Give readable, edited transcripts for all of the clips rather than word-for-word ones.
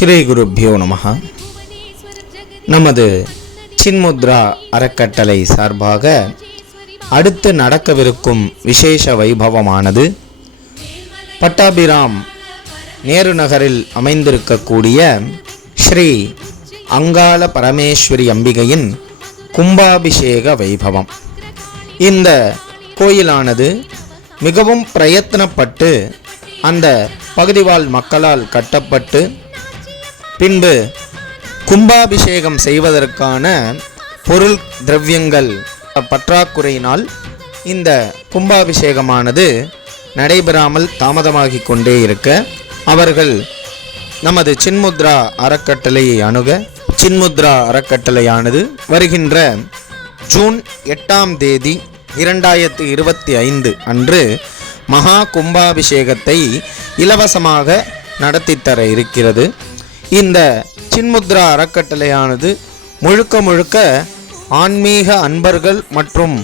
ஸ்ரீ குருப்யோ நமஹ. நமது சின்முத்ரா அறக்கட்டளை சார்பாக அடுத்து நடக்கவிருக்கும் விசேஷ வைபவமானது பட்டாபிராம் நேரு நகரில் அமைந்திருக்கக்கூடிய ஸ்ரீ அங்காள பரமேஸ்வரி அம்பிகையின் கும்பாபிஷேக வைபவம். இந்த கோயிலானது மிகவும் பிரயத்தனப்பட்டு அந்த பகுதிவாழ் மக்களால் கட்டப்பட்டு பின்பு கும்பாபிஷேகம் செய்வதற்கான பொருள் திரவியங்கள் பற்றாக்குறையினால் இந்த கும்பாபிஷேகமானது நடைபெறாமல் தாமதமாகி கொண்டே இருக்க அவர்கள் நமது சின்முத்ரா அறக்கட்டளையை அணுக சின்முத்ரா அறக்கட்டளையானது வருகின்ற ஜூன் 8ஆம் தேதி 2025 அன்று மகா கும்பாபிஷேகத்தை இலவசமாக நடத்தித்தர இருக்கிறது. இந்த சின்முத்ரா அறக்கட்டளையானது முழுக்க ஆன்மீக அன்பர்கள் மற்றும்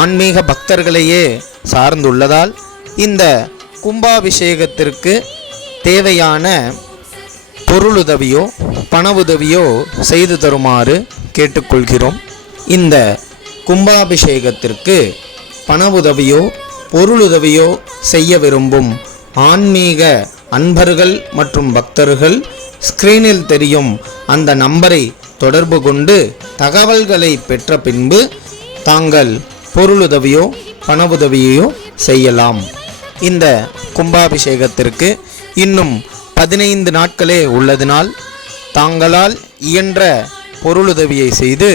ஆன்மீக பக்தர்களையே சார்ந்துள்ளதால் இந்த கும்பாபிஷேகத்திற்கு தேவையான பொருளுதவியோ பண உதவியோ செய்து தருமாறு கேட்டுக்கொள்கிறோம். இந்த கும்பாபிஷேகத்திற்கு பண உதவியோ பொருளுதவியோ செய்ய விரும்பும் ஆன்மீக அன்பர்கள் மற்றும் பக்தர்கள் ஸ்கிரீனில் தெரியும் அந்த நம்பரை தொடர்பு கொண்டு தகவல்களை பெற்ற பின்பு தாங்கள் பொருளுதவியோ பண உதவியோ செய்யலாம். இந்த கும்பாபிஷேகத்திற்கு இன்னும் 15 நாட்களே உள்ளதினால் தாங்களால் இயன்ற பொருளுதவியை செய்து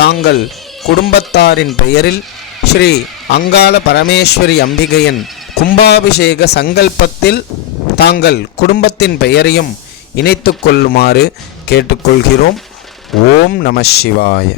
தாங்கள் குடும்பத்தாரின் பெயரில் ஸ்ரீ அங்காள பரமேஸ்வரி அம்பிகையின் கும்பாபிஷேக சங்கல்பத்தில் தாங்கள் குடும்பத்தின் பெயரையும் இணைத்து கொள்ளுமாறு கேட்டுக்கொள்கிறோம். ஓம் நம சிவாய.